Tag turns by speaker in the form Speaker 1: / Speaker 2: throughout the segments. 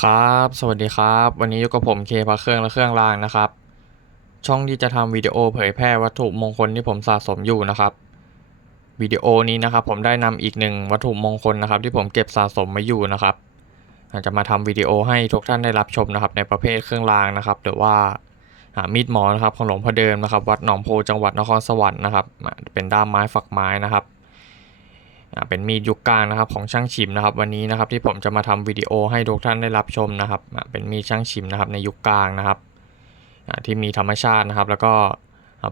Speaker 1: ครับ สวัสดีครับ วันนี้อยู่กับผมเคพระเครื่องและเครื่องรางนะครับ ช่องที่จะทำวิดีโอเผยแพร่วัตถุมงคลที่ผมสะสมอยู่นะครับ วิดีโอนี้นะครับ ผมได้นำอีกหนึ่งวัตถุมงคลนะครับ ที่ผมเก็บสะสมมาอยู่นะครับอาจะมาทำวิดีโอให้ทุกท่านได้รับชมนะครับ ในประเภทเครื่องรางนะครับ หรือว่าอ่ามีดหมอนะครับของหลวงพ่อเดิมนะครับ วัดหนองโพจังหวัดนครสวรรค์นะครับ เป็นด้ามไม้ฝักไม้นะครับ เป็นมีดยุคกลางนะครับของช่างชิมนะครับวันนี้นะครับที่ผมจะมาทำวิดีโอให้ทุกท่านได้รับชมนะครับเป็นมีดช่างชิมนะครับในยุคกลางนะครับที่มีธรรมชาตินะครับแล้วก็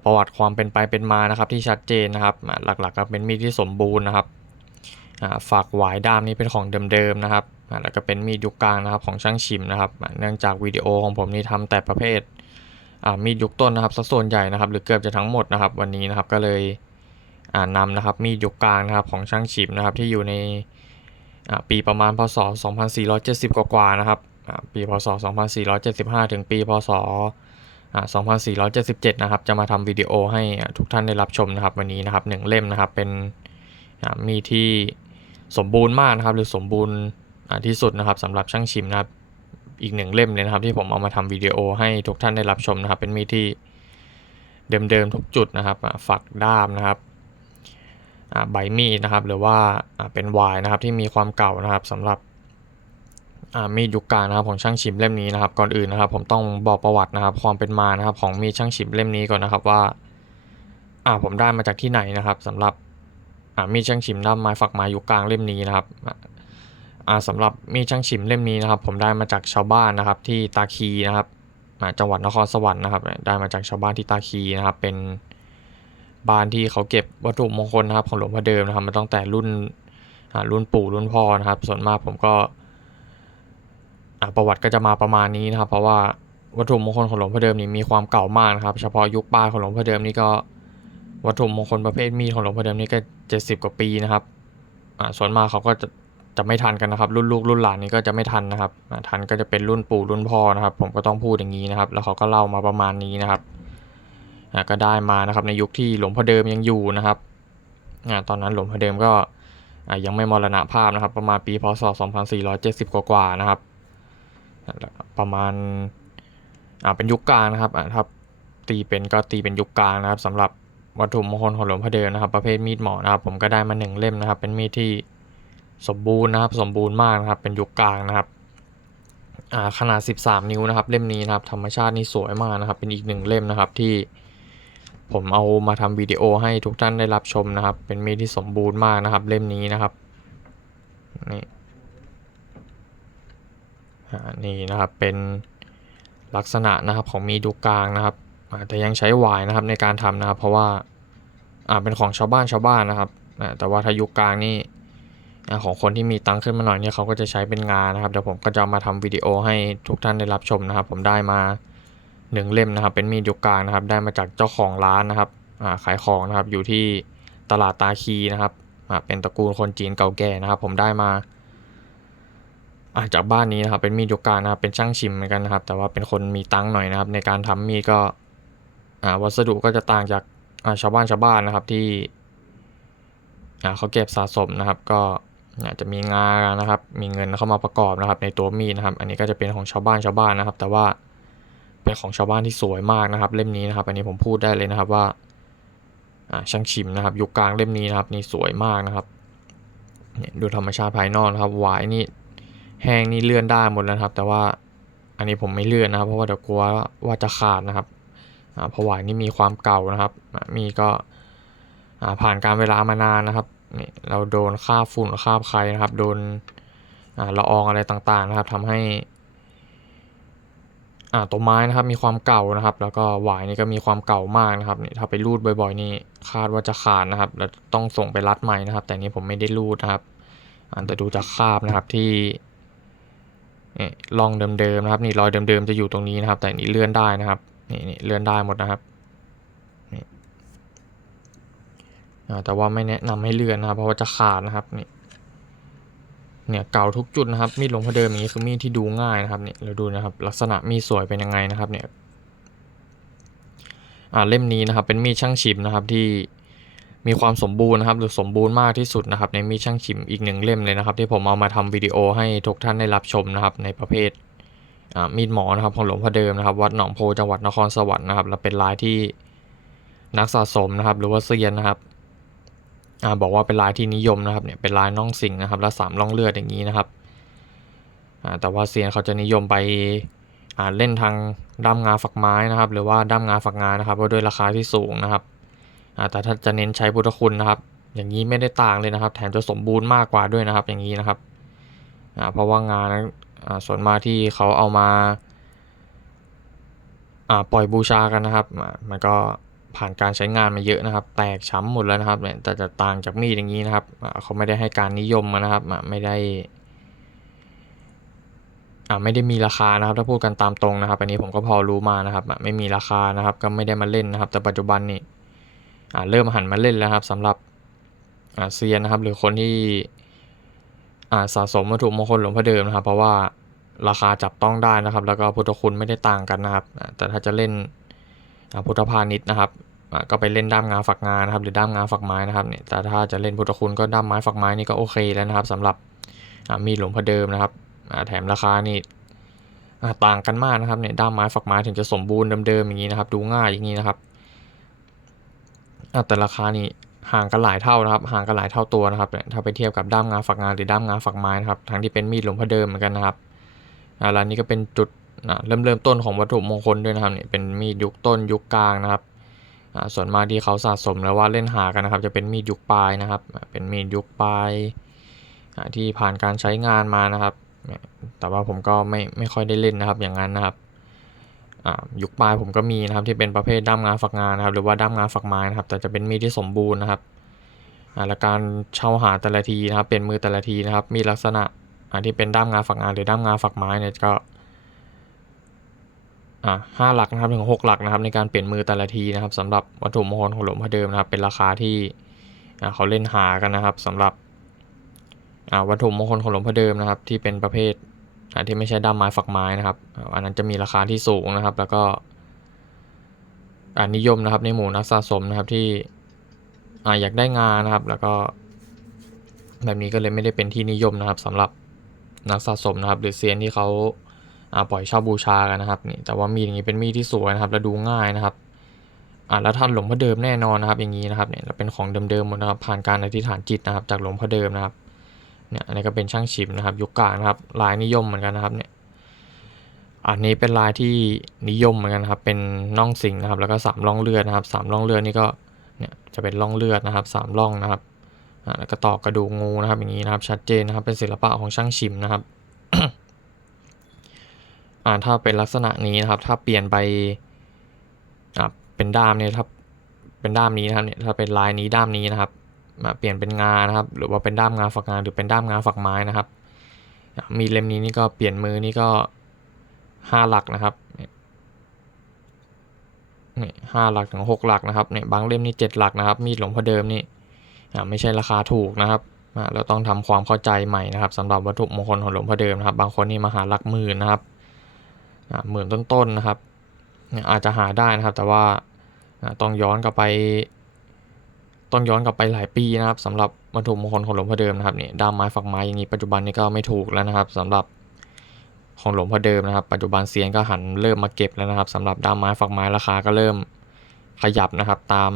Speaker 1: ประวัติความเป็นไปเป็นมานะครับที่ชัดเจนนะครับหลักๆก็เป็นมีดที่สมบูรณ์นะครับอ่ากหวายด้ามนี้เป็นของเดิมๆนะครับแล้วก็เป็นมีดยุคกลางนะครับของช่างชิมนะครับเนื่องจากวิดีโอของผมนี่ทำแต่ประเภทมีดยุคต้นนะครับสัดส่วนใหญ่นะครับ หรือเกือบจะทั้งหมดนะครับ วันนี้นะครับก็เลย นำนะครับมีดยุคกลางนะครับของช่างฉิมนะครับที่อยู่ในปีประมาณพศ 2470 กว่าๆนะครับอ่าปีพศ 2475 ถึงปีพศอ่า2477 นะครับจะมาทำวิดีโอให้ทุกท่านได้รับชมนะครับวันนี้นะครับหนึ่งเล่มนะครับเป็นมีดที่สมบูรณ์มากนะครับ หรือสมบูรณ์ที่สุดนะครับสำหรับช่างชิมนะครับอีกหนึ่งเล่มเลยนะครับ ที่ผมเอามาทำวิดีโอให้ทุกท่านได้รับชมนะครับ เป็นมีดที่เดิมๆทุกจุดนะครับฝักด้ามนะครับ ใบมีดนะครับหรือว่าอ่าเป็นวายนะครับที่มีความเก่านะครับสำหรับอ่ามีดยุคกลางนะครับของช่างชิมเล่มนี้นะครับ ก่อนอื่นนะครับ ผมต้องบอกประวัตินะครับ ความเป็นมานะครับ ของมีดช่างชิมเล่มนี้ก่อนนะครับว่าอ่าผมได้มาจากที่ไหนนะครับสำหรับอ่ามีดช่างชิมด้ามไม้ฝักไม้ยุคกลางเล่มนี้นะครับอ่าสำหรับมีดช่างชิมเล่มนี้นะครับ ผมได้มาจากชาวบ้านนะครับ ที่ตาคีนะครับจังหวัดนครสวรรค์นะครับ ได้มาจากชาวบ้านที่ตาคีนะครับ เป็น บ้านที่เขาเก็บวัตถุมงคลนะครับของหลวงพ่อเดิมนะครับมาตั้งแต่รุ่นรุ่นปู่รุ่นพ่อนะครับ ส่วนมากผมก็ประวัติก็จะมาประมาณนี้นะครับ เพราะว่าวัตถุมงคลของหลวงพ่อเดิมนี่มีความเก่ามากนะครับ เฉพาะยุคป้าของหลวงพ่อเดิมนี่ก็วัตถุมงคลประเภทมีดของหลวงพ่อเดิมนี่ก็เจ็ดสิบกว่าปีนะครับอ่าส่วนมากเขาก็จะจะไม่ทันกันนะครับ รุ่นลูกรุ่นหลานนี่ก็จะไม่ทันนะครับทันก็จะเป็นรุ่นปู่รุ่นพ่อนะครับ ผมก็ต้องพูดอย่างนี้นะครับ แล้วเขาก็เล่ามาประมาณนี้นะครับ ก็ได้มานะครับในยุคที่หลวงพ่อเดิมยังอยู่นะครับตอนนั้นหลวงพ่อเดิมก็ยังไม่มรณภาพนะครับ ประมาณปีพศ 2470 กว่าๆนะครับ ประมาณเป็นยุคกลางนะครับถ้าตีเป็นก็ตีเป็นยุคกลางนะครับสำหรับวัตถุมงคลของหลวงพ่อเดิมนะครับ ประเภทมีดหมอนะครับ ผมก็ได้มาหนึ่งเล่มนะครับ เป็นมีดที่สมบูรณ์นะครับ สมบูรณ์มากนะครับ เป็นยุคกลางนะครับอ่าขนาด 13 นิ้วนะครับ เล่มนี้นะครับ ธรรมชาตินี่สวยมากนะครับ เป็นอีกหนึ่งเล่มนะครับที่ ผมเอามาทำวิดีโอให้ทุกท่านได้รับชมนะครับ เป็นมีดที่สมบูรณ์มากนะครับ เล่มนี้นะครับนี่นี่นะครับเป็นลักษณะนะครับของมีดูกลางนะครับแต่ยังใช้หวายนะครับในการทำนะครับ เพราะว่าอ่าเป็นของชาวบ้านชาวบ้านนะครับแต่ว่าถ้ายุคกลางนี่ของคนที่มีตังค์ขึ้นมาหน่อยเนี่ยเขาก็จะใช้เป็นงานนะครับเดี๋ยวผมก็จะมาทำวิดีโอให้ทุกท่านได้รับชมนะครับ ผมได้มา หนึ่งเล่มนะครับ เป็นมีดยุคกลางนะครับ ได้มาจากเจ้าของร้านนะครับาขายของนะครับ อยู่ที่ตลาดตาคีนะครับเป็นตระกูลคนจีนเก่าแก่นะครับ ผมได้มาอาจากบ้านนี้นะครับ เป็นมีดยุคกลางนะครับ เป็นช่างชิมเหมือนกันนะครับ แต่ว่าเป็นคนมีตังค์หน่อยนะครับ ในการทำมีดก็วัสดุก็จะต่างจากาชาวบ้านชาวบ้านนะครับที่เขาเก็บสะสมนะครับ ก็จจะมีงานะครับ มีเงินเข้ามาประกอบนะครับ ในตัวมีดนะครับ อันนี้ก็จะเป็นของชาวบ้านชาวบ้านนะครับ แต่ว่า เป็นของชาวบ้านที่สวยมากนะครับ เล่มนี้นะครับ อันนี้ผมพูดได้เลยนะครับว่าช่างชิมนะครับ ยุคกลางเล่มนี้นะครับนี่สวยมากนะครับดูธรรมชาติภายนอกนะครับหวายนี่แห้งนี่เลื่อนได้หมดแล้วครับ แต่ว่าอันนี้ผมไม่เลื่อนนะครับ เพราะว่าเดี๋ยวกลัวว่าจะขาดนะครับเพราะหวายนี่มีความเก่านะครับ มีก็ผ่านการเวลามานานนะครับนี่เราโดนคราฝุ่นคราบใครนะครับ โดนละอองอะไรต่างๆนะครับทำให้ อ่าตัวไม้นะครับมีความเก่านะครับ แล้วก็หวายนี่ก็มีความเก่ามากนะครับนี่ถ้าไปรูดบ่อยๆนี่คาดว่าจะขาดนะครับ แล้วต้องส่งไปรัดใหม่นะครับ แต่นี้ผมไม่ได้รูดนะครับอ่าแต่ดูจากคาบนะครับที่นี่ลองเดิมๆนะครับ นี่รอยเดิมๆจะอยู่ตรงนี้นะครับ แต่นี่เลื่อนได้นะครับนี่นี่เลื่อนได้หมดนะครับนี่แต่ว่าไม่แนะนำให้เลื่อนนะครับ เพราะว่าจะขาดนะครับนี่ เนี่ยเก่าทุกจุดนะครับมีดหลวงพ่อเดิมอย่างนี้คือมีดที่ดูง่ายนะครับเนี่ยเราดูนะครับลักษณะมีดสวยเป็นยังไงนะครับเนี่ยอ่าเล่มนี้นะครับเป็นมีดช่างชิมนะครับที่มีความสมบูรณ์นะครับหรือสมบูรณ์มากที่สุดนะครับในมีดช่างฉิมอีกหนึ่งเล่มเลยนะครับ ที่ผมเอามาทำวิดีโอให้ทุกท่านได้รับชมนะครับในประเภทอ่ามีดหมอนะครับของหลวงพ่อเดิมนะครับวัดหนองโพจังหวัดนครสวรรค์นะครับและเป็นลายที่นักสะสมนะครับ หรือว่าเซียนนะครับ บอกว่าเป็นลายที่นิยมนะครับเนี่ยเป็นลายน่องสิงนะครับ และสามร่องเลือดอย่างนี้นะครับอ่าแต่ว่าเซียนเขาจะนิยมไปอ่าเล่นทางด้ามงาฝักไม้นะครับ หรือว่าด้ามงาฝักงานะครับเพราะด้วยราคาที่สูงนะครับอ่าแต่ถ้าจะเน้นใช้พุทธคุณนะครับ อย่างนี้ไม่ได้ต่างเลยนะครับ แถมจะสมบูรณ์มากกว่าด้วยนะครับ อย่างนี้นะครับอ่าเพราะว่างานอ่าส่วนมากที่เขาเอามาอ่าปล่อยบูชากันนะครับอ่ามันก็ ผ่านการใช้งานมาเยอะนะครับ แตกช้ำหมดแล้วนะครับเนี่ยแต่จะต่างจากมีดอย่างนี้นะครับอ่าเขาไม่ได้ให้การนิยมนะครับอ่าไม่ได้อ่าไม่ได้มีราคานะครับ ถ้าพูดกันตามตรงนะครับ อันนี้ผมก็พอรู้มานะครับอ่าไม่มีราคานะครับ ก็ไม่ได้มาเล่นนะครับ แต่ปัจจุบันนี่อ่าเริ่มหันมาเล่นแล้วครับสำหรับอ่าเซียนนะครับ หรือคนที่อ่าสะสมวัตถุมงคลหลวงพ่อเดิมนะครับ เพราะว่าราคาจับต้องได้นะครับ แล้วก็พุทธคุณไม่ได้ต่างกันนะครับอ่าแต่ถ้าจะเล่น พุทธพาณิชย์นะครับอ่าก็ไปเล่นด้ามงาฝักงานะครับ หรือด้ามงาฝักไม้นะครับเนี่ยแต่ถ้าจะเล่นพุทธคุณก็ด้ามไม้ฝักไม้นี่ก็โอเคแล้วนะครับสำหรับอ่ามีดหลวงพ่อเดิมนะครับอ่าแถมราคานี่อ่าต่างกันมากนะครับเนี่ยด้ามไม้ฝักไม้ถึงจะสมบูรณ์เดิมๆอย่างนี้นะครับ ดูง่ายอย่างนี้นะครับอะแต่ราคานี่ห่างกันหลายเท่านะครับ ห่างกันหลายเท่าตัวนะครับเนี่ยถ้าไปเทียบกับด้ามงาฝักงานหรือด้ามงาฝักไม้นะครับทั้งที่เป็นมีดหลวงพ่อเดิมเหมือนกันนะครับอ่าร้านนี้ก็เป็นจุด เริ่มเริ่มต้นของวัตถุมงคลด้วยนะครับเนี่ยเป็นมีดยุคต้นยุคกลางนะครับส่วนมากที่เขาสะสมแล้วว่าเล่นหากันนะครับ จะเป็นมีดยุคปลายนะครับ เป็นมีดยุคปลายที่ผ่านการใช้งานมานะครับ แต่ว่าผมก็ไม่ไม่ค่อยได้เล่นนะครับอย่างนั้นนะครับยุคปลายผมก็มีนะครับที่เป็นประเภทด้ามงาฝักงานนะครับ หรือว่าด้ามงาฝักไม้นะครับ แต่จะเป็นมีดที่สมบูรณ์นะครับและการเช่าหาแต่ละทีนะครับ เป็นมือแต่ละทีนะครับ มีลักษณะที่เป็นด้ามงาฝักงานหรือด้ามงาฝักไม้เนี่ยก็ อ่าห้าหลักนะครับถึงหกหลักนะครับในการเปลี่ยนมือแต่ละทีนะครับสำหรับวัตถุมงคลของหลวงพ่อเดิมนะครับ เป็นราคาที่อ่าเขาเล่นหากันนะครับสำหรับอ่าวัตถุมงคลของหลวงพ่อเดิมนะครับ ที่เป็นประเภทอ่าที่ไม่ใช่ด้ามไม้ฝักไม้นะครับ อันนั้นจะมีราคาที่สูงนะครับ แล้วก็อ่านิยมนะครับในหมู่นักสะสมนะครับที่อ่าอยากได้งานนะครับ แล้วก็แบบนี้ก็เลยไม่ได้เป็นที่นิยมนะครับสำหรับนักสะสมนะครับ หรือเซียนที่เขา ปล่อยเช่าบูชากันนะครับนี่แต่ว่ามีดอย่างนี้เป็นมีดที่สวยนะครับและดูง่ายนะครับอ่าแล้วท่านหลวงพ่อเดิมแน่นอนนะครับ อย่างนี้นะครับเนี่ยแล้วเป็นของเดิมๆหมดนะครับ ผ่านการอธิษฐานจิตนะครับ จากหลวงพ่อเดิมนะครับเนี่ยอันนี้ก็เป็นช่างฉิมนะครับยุคกลางนะครับลายนิยมเหมือนกันนะครับเนี่ยอันนี้เป็นลายที่นิยมเหมือนกันครับ เป็นน่องสิงนะครับ แล้วก็สามร่องเลือดนะครับสามร่องเลือดนี่ก็เนี่ยจะเป็นร่องเลือดนะครับสามร่องนะครับแล้วก็ตอกกระดูกงูนะครับอย่างนี้นะครับ ชัดเจนนะครับ เป็นศิลปะของช่างฉิมนะครับ อ่าถ้าเป็นลักษณะนี้นะครับ ถ้าเปลี่ยนไปอ่าเป็นด้ามเนี่ยถ้าเป็นด้ามนี้นะครับเนี่ยถ้าเป็นลายนี้ด้ามนี้นะครับมาเปลี่ยนเป็นงานะครับ หรือว่าเป็นด้ามงาฝักงาหรือเป็นด้ามงาฝักไม้นะครับอะมีเล่มนี้นี่ก็เปลี่ยนมือนี่ก็ห้าหลักนะครับเนี่ยห้าหลักถึงหกหลักนะครับเนี่ยบางเล่มนี่เจ็ดหลักนะครับ มีดหลวงพ่อเดิมนี่อะไม่ใช่ราคาถูกนะครับเราต้องทำความเข้าใจใหม่นะครับสำหรับวัตถุมงคลของหลวงพ่อเดิมนะครับ บางคนนี่มาหาหลักหมื่นนะครับ หมื่นต้นๆนะครับ อาจจะหาได้นะครับ แต่ว่าต้องย้อนกลับไป ต้องย้อนกลับไปหลายปีนะครับสำหรับวัตถุมงคลของหลวงพ่อเดิมนะครับเนี่ยด้ามไม้ฝักไม้อย่างนี้ปัจจุบันนี้ก็ไม่ถูกแล้วนะครับสำหรับของหลวงพ่อเดิมนะครับ ปัจจุบันเซียนก็หันเริ่มมาเก็บแล้วนะครับสำหรับด้ามไม้ฝักไม้ราคาก็เริ่มขยับนะครับตาม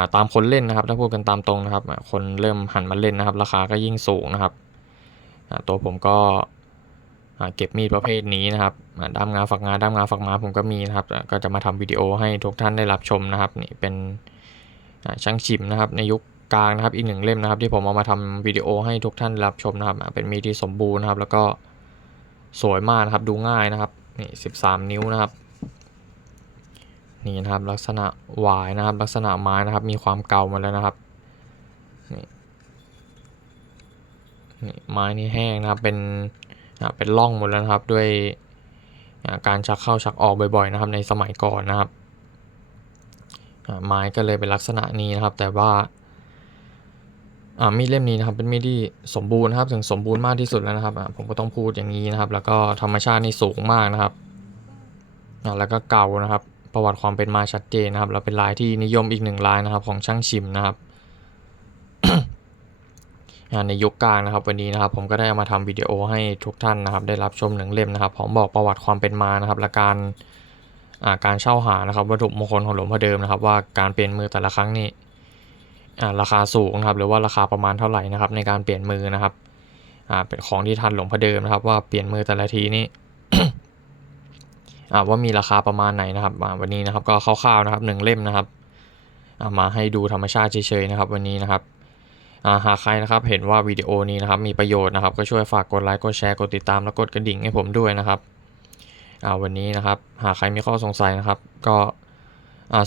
Speaker 1: าตามคนเล่นนะครับถ้าพูดกันตามตรงนะครับ คนเริ่มหันมาเล่นนะครับ ราคาก็ยิ่งสูงนะครับตัวผมก็ เก็บมีดประเภทนี้นะครับด้ามงาฝักงาด้ามงาฝักม้ผมก็มีนะครับ ก็จะมาทำวิดีโอให้ทุกท่านได้รับชมนะครับนี่เป็นช่างชิมนะครับ ในยุคกลางนะครับอีกหนึ่งเล่มนะครับ ที่ผมเอามาทำวิดีโอให้ทุกท่านรับชมนะครับ เป็นมีดที่สมบูรณ์นะครับ แล้วก็สวยมากนะครับดูง่ายนะครับนี่สิบสามนิ้วนะครับนี่นะครับลักษณะหวายนะครับ ลักษณะไม้นะครับ มีความเก่ามาแล้วนะครับนี่ไม้นี่แห้งนะครับเป็น เป็นร่องหมดแล้วนะครับด้วยการชักเข้าชักออกบ่อยๆนะครับในสมัยก่อนนะครับไม้ก็เลยเป็นลักษณะนี้นะครับแต่ว่ามีดเล่มนี้นะครับเป็นมีดที่สมบูรณ์นะครับถึงสมบูรณ์มากที่สุดแล้วนะครับผมก็ต้องพูดอย่างนี้นะครับ แล้วก็ธรรมชาตินี่สูงมากนะครับแล้วก็เก่านะครับ ประวัติความเป็นมาชัดเจนนะครับ แล้วเป็นลายที่นิยมอีกหนึ่งลายนะครับของช่างชิมนะครับ ในยุคกลางนะครับวันนี้นะครับผมก็ได้เอามาทำวิดีโอให้ทุกท่านนะครับ ได้รับชมหนึ่งเล่มนะครับพร้อมบอกประวัติความเป็นมานะครับและการการเช่าหานะครับวัตถุมงคลของหลวงพ่อเดิมนะครับ ว่าการเปลี่ยนมือแต่ละครั้งนี่ราคาสูงนะครับ หรือว่าราคาประมาณเท่าไหร่นะครับ ในการเปลี่ยนมือนะครับเป็นของที่ทันหลวงพ่อเดิมนะครับ ว่าเปลี่ยนมือแต่ละทีนี่ว่ามีราคาประมาณไหนนะครับวันนี้นะครับก็คร่าวๆนะครับหนึ่งเล่มนะครับมาให้ดูธรรมชาติเฉยๆนะครับ วันนี้นะครับ หากใครนะครับเห็นว่าวิดีโอนี้นะครับมีประโยชน์นะครับ ก็ช่วยฝากกดไลค์กดแชร์กดติดตามและกดกระดิ่งให้ผมด้วยนะครับวันนี้นะครับ หากใครมีข้อสงสัยนะครับ ก็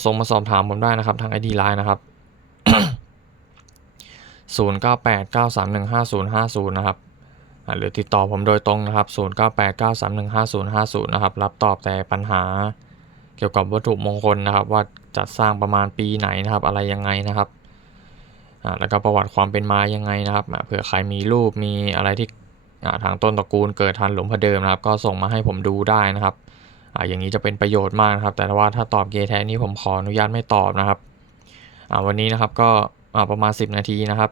Speaker 1: ส่งมาสอบถามผมได้นะครับ ทางไอดีไลน์นะครับ 0989315050 นะครับหรือติดต่อผมโดยตรงนะครับ 0989315050 นะครับ รับตอบแต่ปัญหาเกี่ยวกับวัตถุมงคลนะครับ ว่าจัดสร้างประมาณปีไหนนะครับ อะไรยังไงนะครับ แล้วก็ประวัติความเป็นมายังไงนะครับเผื่อใครมีรูปมีอะไรที่อ่าทางต้นตระกูลเกิดทันหลวงพ่อเดิมนะครับ ก็ส่งมาให้ผมดูได้นะครับอ่าอย่างนี้จะเป็นประโยชน์มากนะครับ แต่ว่าถ้าตอบเกแท้นี้ผมขออนุญาตไม่ตอบนะครับอ่าวันนี้นะครับก็อ่าประมาณ 10 นาทีนะครับ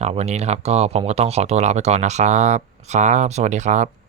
Speaker 1: อ่าวันนี้นะครับก็ผมก็ต้องขอตัวลาไปก่อนนะครับ ครับ สวัสดีครับ